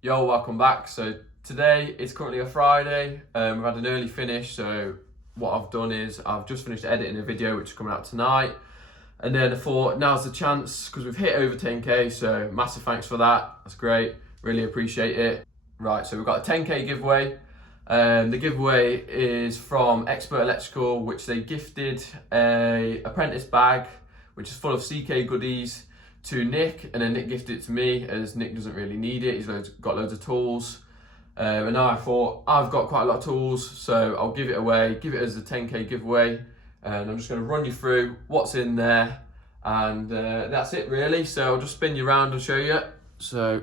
Yo, welcome back. So today it's currently a Friday. We've had an early finish, so what I've done is I've just finished editing a video which is coming out tonight. And then I thought now's the chance because we've hit over 10k, so massive thanks for that. That's great, really appreciate it. Right, so we've got a 10k giveaway. The giveaway is from Expert Electrical, which they gifted a Apprentice bag, which is full of CK goodies, to Nick, and then Nick gifted it to me as Nick doesn't really need it. He's got loads of tools. And now I thought I've got quite a lot of tools, so I'll give it away, give it as a 10k giveaway. And I'm just going to run you through what's in there, and that's it really. So I'll just spin you around and show you. So,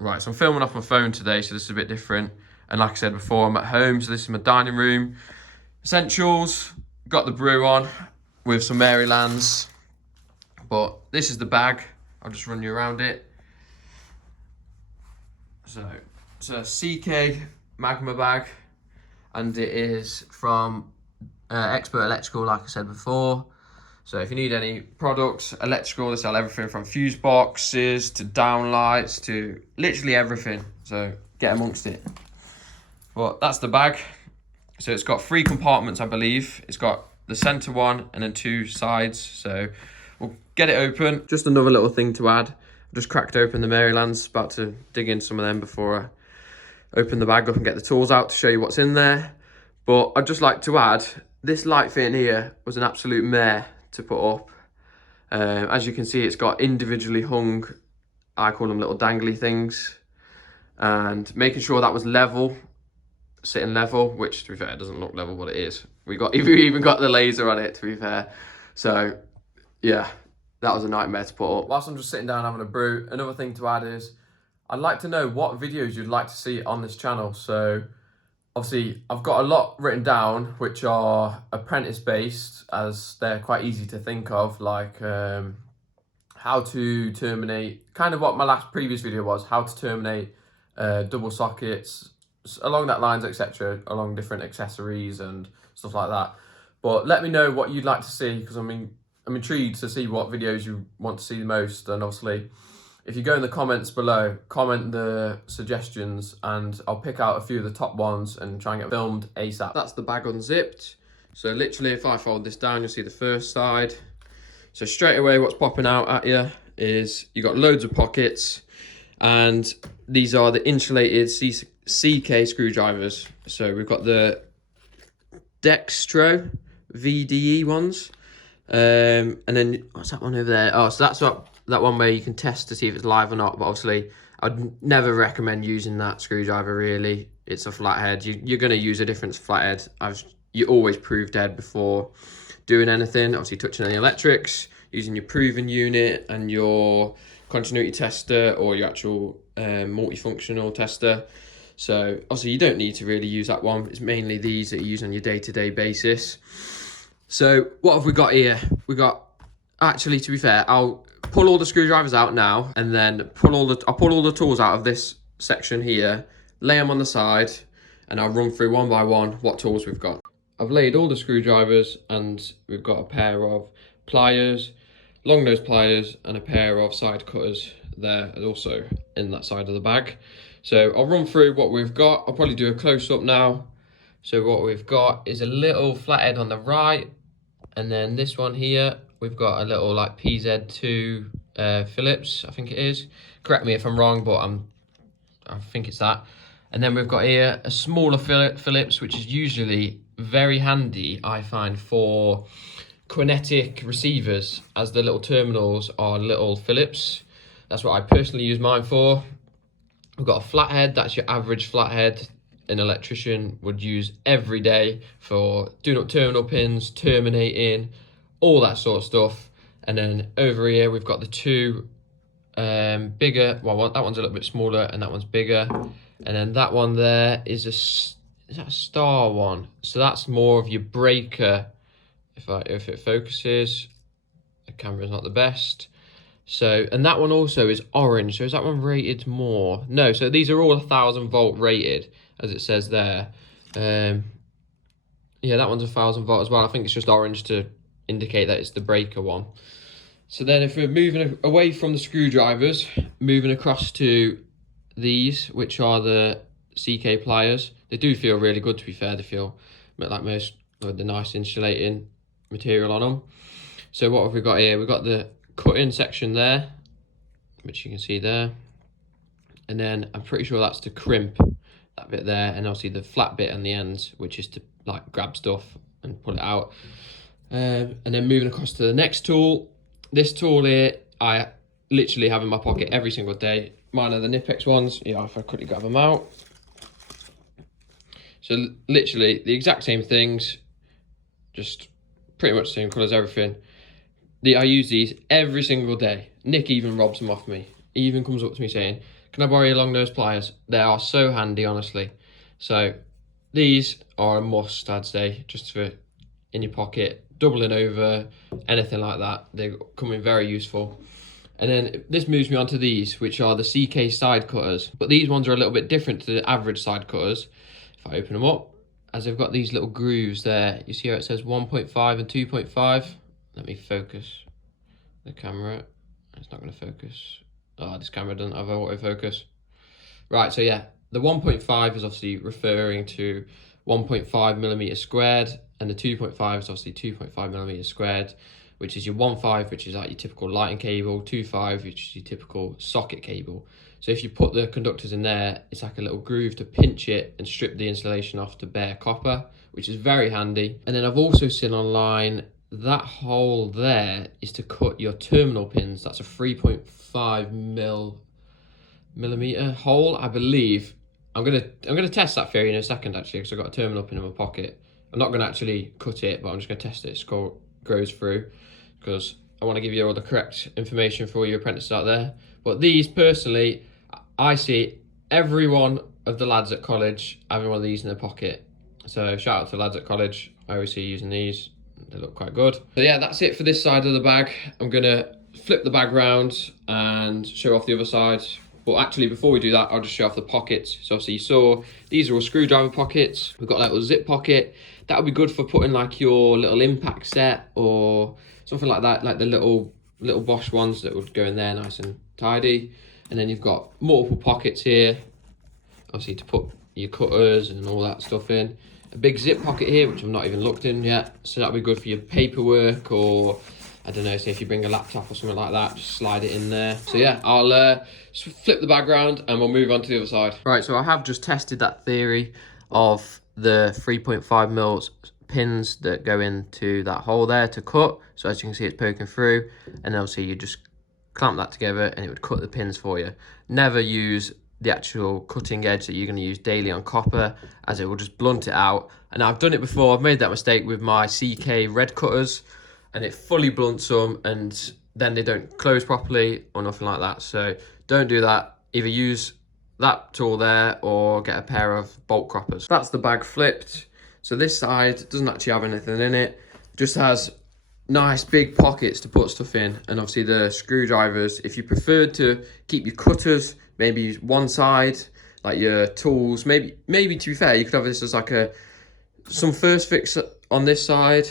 right, so I'm filming off my phone today, so this is a bit different. And like I said before, I'm at home, so this is my dining room. Essentials, got the brew on with some Marylands. But this is the bag. I'll just run you around it. So it's a CK Magma bag, and it is from Expert Electrical, like I said before. So if you need any products, electrical, they sell everything from fuse boxes to downlights to literally everything. So get amongst it. But that's the bag. So it's got 3 compartments, I believe. It's got the center one and then 2 sides. So we'll get it open. Just another little thing to add. I've just cracked open the Marylands, about to dig in some of them before I open the bag up and get the tools out to show you what's in there. But I'd just like to add, this light fitting here was an absolute mare to put up. As you can see, it's got individually hung, I call them little dangly things, and making sure that was level, sitting level, which to be fair, it doesn't look level, but it is. We even got the laser on it, to be fair. So yeah, that was a nightmare to put up. Whilst I'm just sitting down having a brew, another thing to add is I'd like to know what videos you'd like to see on this channel. So obviously I've got a lot written down which are apprentice based, as they're quite easy to think of, like how to terminate, kind of what my previous video was, how to terminate double sockets, along that lines, etc., along different accessories and stuff like that. But let me know what you'd like to see, because I'm intrigued to see what videos you want to see the most. And obviously, if you go in the comments below, comment the suggestions, and I'll pick out a few of the top ones and try and get filmed ASAP. That's the bag unzipped. So literally, if I fold this down, you'll see the first side. So straight away, what's popping out at you is you got loads of pockets, and these are the insulated CK screwdrivers. So we've got the Dextro VDE ones. And then what's that one over there? Oh, so that's that one where you can test to see if it's live or not. But obviously, I'd never recommend using that screwdriver. Really, it's a flathead. You're going to use a different flathead. You always prove dead before doing anything. Obviously, touching any electrics, using your proving unit and your continuity tester or your actual multifunctional tester. So obviously, you don't need to really use that one. It's mainly these that you use on your day-to-day basis. So what have we got here? We got, actually, to be fair, I'll pull all the screwdrivers out now, and then I'll pull all the tools out of this section here, lay them on the side, and I'll run through one by one what tools we've got. I've laid all the screwdrivers, and we've got a pair of pliers, long nose pliers, and a pair of side cutters there also in that side of the bag. So I'll run through what we've got. I'll probably do a close-up now. So what we've got is a little flathead on the right, and then this one here, we've got a little like PZ2 Phillips, I think it is. Correct me if I'm wrong, but I think it's that. And then we've got here a smaller Phillips, which is usually very handy, I find, for Kinetic receivers, as the little terminals are little Phillips. That's what I personally use mine for. We've got a flathead, that's your average flathead an electrician would use every day for doing up terminal pins, terminating, all that sort of stuff. And then over here we've got the 2 bigger, well, that one's a little bit smaller and that one's bigger. And then that one there is that a star one? So that's more of your breaker. If it focuses, the camera's not the best. So, and that one also is orange. So is that one rated more? No, so these are all 1000 volt rated, as it says there. Yeah, that one's 1000 volt as well. I think it's just orange to indicate that it's the breaker one. So then if we're moving away from the screwdrivers, moving across to these, which are the CK pliers. They do feel really good, to be fair. They feel like most of the nice insulating material on them. So what have we got here? We've got the cut-in section there, which you can see there. And then I'm pretty sure that's to crimp that bit there, and obviously the flat bit on the ends, which is to like grab stuff and pull it out. And then moving across to the next tool. This tool here, I literally have in my pocket every single day. Mine are the Nipex ones. Yeah, if I quickly grab them out. So literally the exact same things, just pretty much the same colours, everything. I use these every single day. Nick even robs them off me. He even comes up to me saying, "Can I borrow your long nose pliers?" They are so handy, honestly. So these are a must, I'd say, just for in your pocket, doubling over, anything like that. They come in very useful. And then this moves me on to these, which are the CK side cutters. But these ones are a little bit different to the average side cutters. If I open them up, as they've got these little grooves there, you see how it says 1.5 and 2.5? Let me focus the camera. It's not going to focus. Oh, this camera doesn't have autofocus. Right, so yeah, the 1.5 is obviously referring to 1.5 millimeters squared, and the 2.5 is obviously 2.5 millimeters squared, which is your 1.5, which is like your typical lighting cable, 2.5, which is your typical socket cable. So if you put the conductors in there, it's like a little groove to pinch it and strip the insulation off to bare copper, which is very handy. And then I've also seen online that hole there is to cut your terminal pins. That's a 3.5 millimeter hole, I believe. I'm gonna test that theory in a second, actually, because I've got a terminal pin in my pocket. I'm not gonna actually cut it, but I'm just gonna test it. Grows through, because I want to give you all the correct information for all your apprentices out there. But these, personally, I see every one of the lads at college having one of these in their pocket. So shout out to the lads at college. I always see you using these. They look quite good. So yeah, that's it for this side of the bag. I'm gonna flip the bag round and show off the other side. But actually, before we do that, I'll just show off the pockets. So obviously you saw, these are all screwdriver pockets. We've got that little zip pocket. That would be good for putting like your little impact set or something like that, like the little Bosch ones that would go in there nice and tidy. And then you've got multiple pockets here, obviously to put your cutters and all that stuff in. A big zip pocket here, which I've not even looked in yet. So that'll be good for your paperwork, or I don't know, say if you bring a laptop or something like that, just slide it in there. So yeah, I'll flip the bag around and we'll move on to the other side. Right, so I have just tested that theory of the 3.5 mils pins that go into that hole there to cut. So as you can see, it's poking through, and obviously you just clamp that together and it would cut the pins for you. Never use the actual cutting edge that you're going to use daily on copper, as it will just blunt it out. And I've done it before. I've made that mistake with my CK red cutters, and it fully blunts them, and then they don't close properly or nothing like that. So don't do that. Either use that tool there or get a pair of bolt croppers. That's the bag flipped. So this side doesn't actually have anything in it. Just has nice big pockets to put stuff in, and obviously the screwdrivers. If you preferred to keep your cutters maybe use one side, like your tools, maybe to be fair, you could have this as like some first fix on this side,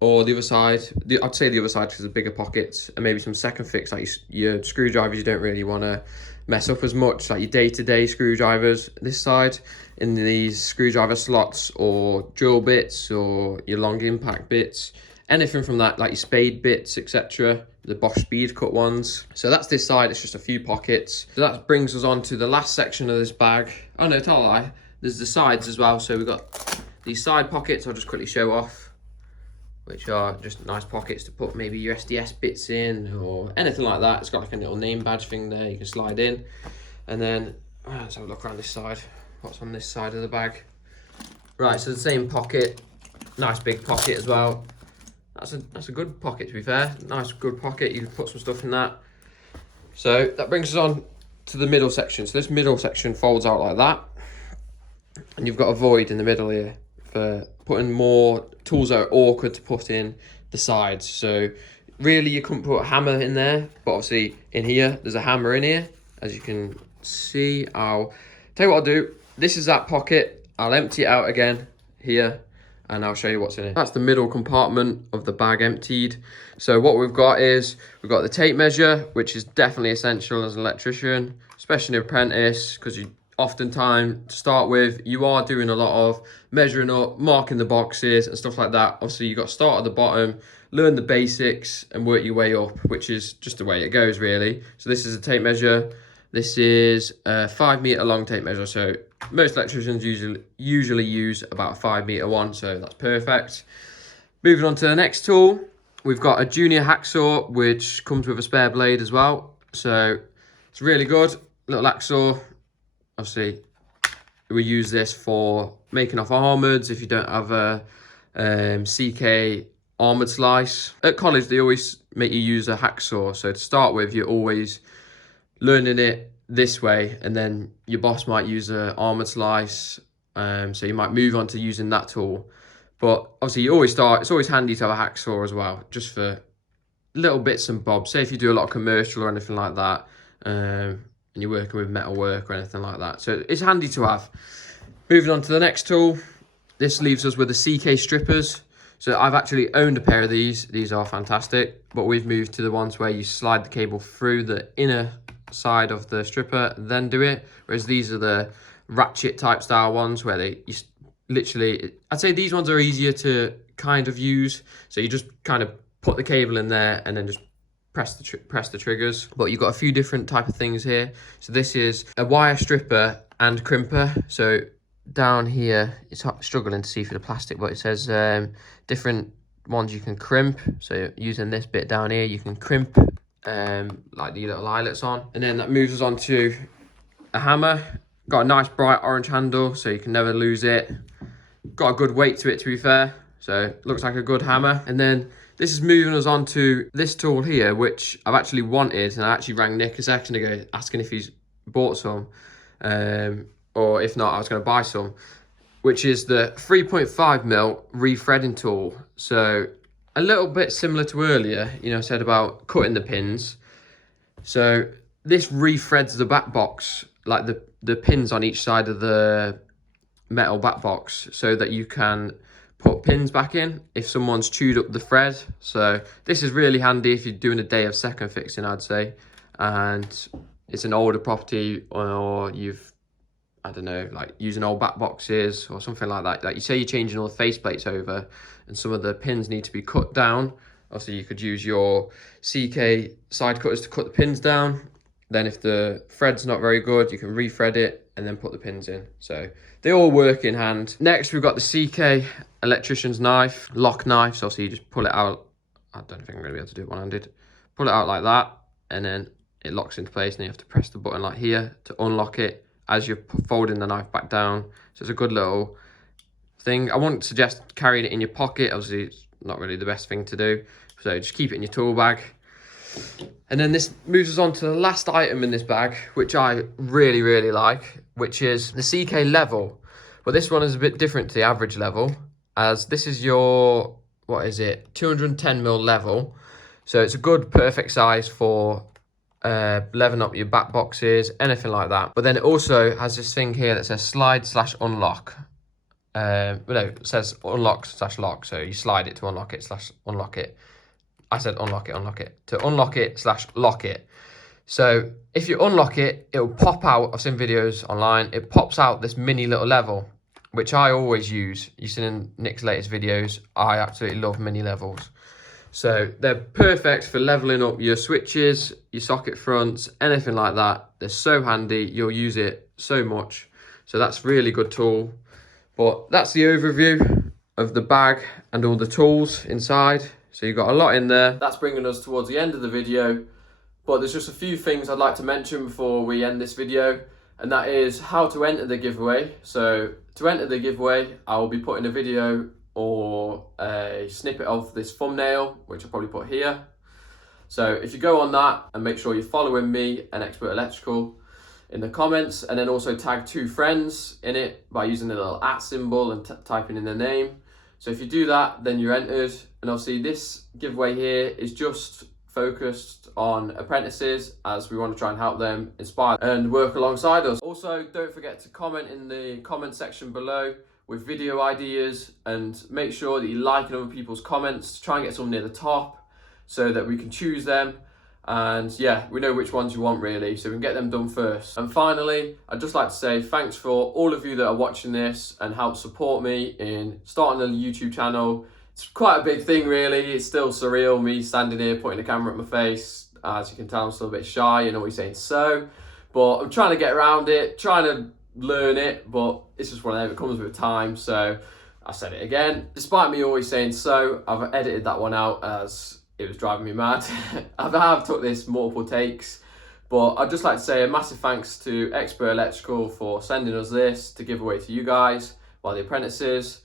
or the other side. I'd say the other side because the bigger pockets, and maybe some second fix like your screwdrivers you don't really want to mess up as much, like your day-to-day screwdrivers this side, in these screwdriver slots, or drill bits, or your long impact bits, anything from that, like your spade bits, etc., the Bosch speed cut ones. So that's this side. It's just a few pockets. So that brings us on to the last section of this bag. Oh no, tell a lie, there's the sides as well. So we've got these side pockets. I'll just quickly show off, which are just nice pockets to put maybe your SDS bits in or anything like that. It's got like a little name badge thing there you can slide in. And then let's have a look around this side. What's on this side of the bag? Right, so the same pocket, nice big pocket as well. That's a good pocket, to be fair. Nice good pocket. You can put some stuff in that. So that brings us on to the middle section. So this middle section folds out like that, and you've got a void in the middle here for putting more tools that are awkward to put in the sides. So really you couldn't put a hammer in there, but obviously in here there's a hammer in here, as you can see. I'll tell you what I'll do. This is that pocket. I'll empty it out again here, and I'll show you what's in it. That's the middle compartment of the bag emptied. So what we've got is, we've got the tape measure, which is definitely essential as an electrician, especially an apprentice, because you oftentimes, to start with, you are doing a lot of measuring up, marking the boxes and stuff like that. Obviously, you've got to start at the bottom, learn the basics and work your way up, which is just the way it goes, really. So this is a tape measure. This is a 5 meter long tape measure. So most electricians usually use about a 5 meter one, so that's perfect. Moving on to the next tool, we've got a junior hacksaw, which comes with a spare blade as well. So it's really good, little hacksaw. Obviously, we use this for making off armoured if you don't have a CK armoured slice. At college, they always make you use a hacksaw. So to start with, you're always learning it this way, and then your boss might use an armoured slice. So you might move on to using that tool. But obviously, you always start, it's always handy to have a hacksaw as well, just for little bits and bobs. Say if you do a lot of commercial or anything like that, and you're working with metal work or anything like that. So it's handy to have. Moving on to the next tool. This leaves us with the CK strippers. So I've actually owned a pair of these. These are fantastic, but we've moved to the ones where you slide the cable through the inner side of the stripper, then do it. Whereas these are the ratchet type style ones where you literally, I'd say these ones are easier to kind of use. So you just kind of put the cable in there and then just press the triggers. But you've got a few different type of things here. So this is a wire stripper and crimper. So down here, it's struggling to see through the plastic, but it says different ones you can crimp. So using this bit down here, you can crimp like the little eyelets on. And then that moves us on to a hammer. Got a nice bright orange handle, so you can never lose it. Got a good weight to it, to be fair. So looks like a good hammer. And then this is moving us on to this tool here, which I've actually wanted, and I actually rang Nick a second ago asking if he's bought some, or if not, I was going to buy some, which is the 3.5mm rethreading tool. So a little bit similar to earlier, you know, I said about cutting the pins. So this rethreads the back box, like the pins on each side of the metal back box, so that you can put pins back in if someone's chewed up the thread. So this is really handy if you're doing a day of second fixing, I'd say, and it's an older property, or you've, I don't know, like using old back boxes or something like that. Like you say you're changing all the face plates over and some of the pins need to be cut down. Obviously you could use your CK side cutters to cut the pins down. Then if the thread's not very good, you can rethread it and then put the pins in. So they all work in hand. Next, we've got the CK electrician's knife, lock knife. So you just pull it out. I don't think I'm gonna be able to do it one-handed. Pull it out like that, and then it locks into place, and you have to press the button like here to unlock it as you're folding the knife back down. So it's a good little thing. I wouldn't suggest carrying it in your pocket. Obviously, it's not really the best thing to do. So just keep it in your tool bag. And then this moves us on to the last item in this bag, which I really, really like, which is the CK level. But this one is a bit different to the average level, as this is your, what is it, 210mm level. So it's a good, perfect size for leveling up your back boxes, anything like that. But then it also has this thing here that says slide/unlock. No, it says unlock/lock. So you slide it to unlock it/unlock it. I said unlock it. To unlock it/lock it. So if you unlock it, it'll pop out. I've seen videos online. It pops out this mini little level, which I always use. You've seen in Nick's latest videos. I absolutely love mini levels. So they're perfect for leveling up your switches, your socket fronts, anything like that. They're so handy. You'll use it so much. So that's a really good tool. But that's the overview of the bag and all the tools inside. So you've got a lot in there. That's bringing us towards the end of the video. But there's just a few things I'd like to mention before we end this video. And that is how to enter the giveaway. So to enter the giveaway, I will be putting a video or a snippet of this thumbnail, which I'll probably put here. So if you go on that and make sure you're following me and Expert Electrical in the comments, and then also tag 2 friends in it by using the little @ symbol and typing in their name. So if you do that, then you're entered. And obviously this giveaway here is just focused on apprentices, as we want to try and help them inspire and work alongside us. Also, don't forget to comment in the comment section below with video ideas, and make sure that you like other people's comments to try and get some near the top so that we can choose them. And yeah, we know which ones you want really, so we can get them done first. And finally, I'd just like to say thanks for all of you that are watching this and help support me in starting the YouTube channel. It's quite a big thing really. It's still surreal, me standing here putting a camera at my face. As you can tell, I'm still a bit shy, you know what you're saying, so. But I'm trying to get around it, trying to learn it, but it's just one of them, it comes with time. So I said it again. Despite me always saying so, I've edited that one out as it was driving me mad. I've took this multiple takes, but I'd just like to say a massive thanks to Expert Electrical for sending us this to give away to you guys while the apprentices.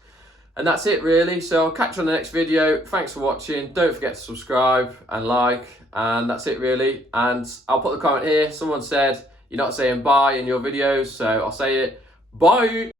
And that's it really, so I'll catch you on the next video. Thanks for watching, don't forget to subscribe and like, and that's it really. And I'll put the comment here, someone said you're not saying bye in your videos, so I'll say it, bye!